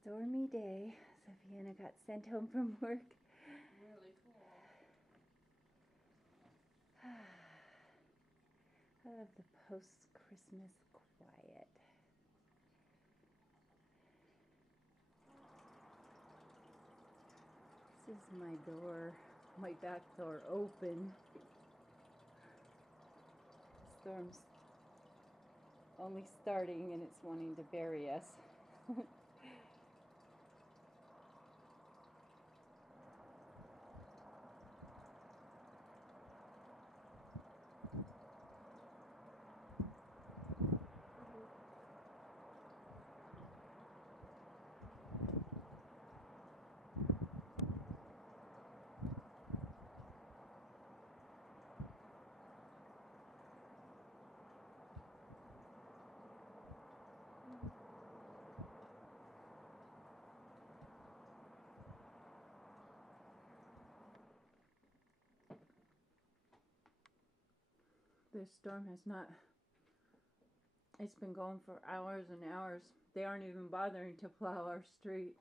Stormy day. Sophiana got sent home from work. Really cool. I love the post-Christmas quiet. This is my door, my back door open. Storm's only starting and it's wanting to bury us. This storm has not, it's been going for hours and hours. They aren't even bothering to plow our street.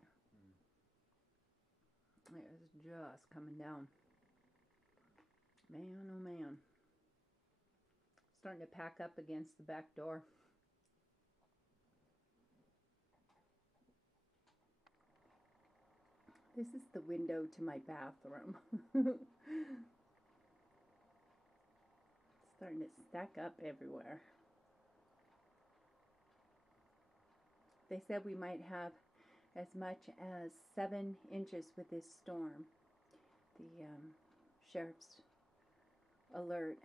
It is just coming down. Man, oh man. Starting to pack up against the back door. This is the window to my bathroom. Starting to stack up everywhere. They said we might have as much as 7 inches with this storm. The sheriff's alert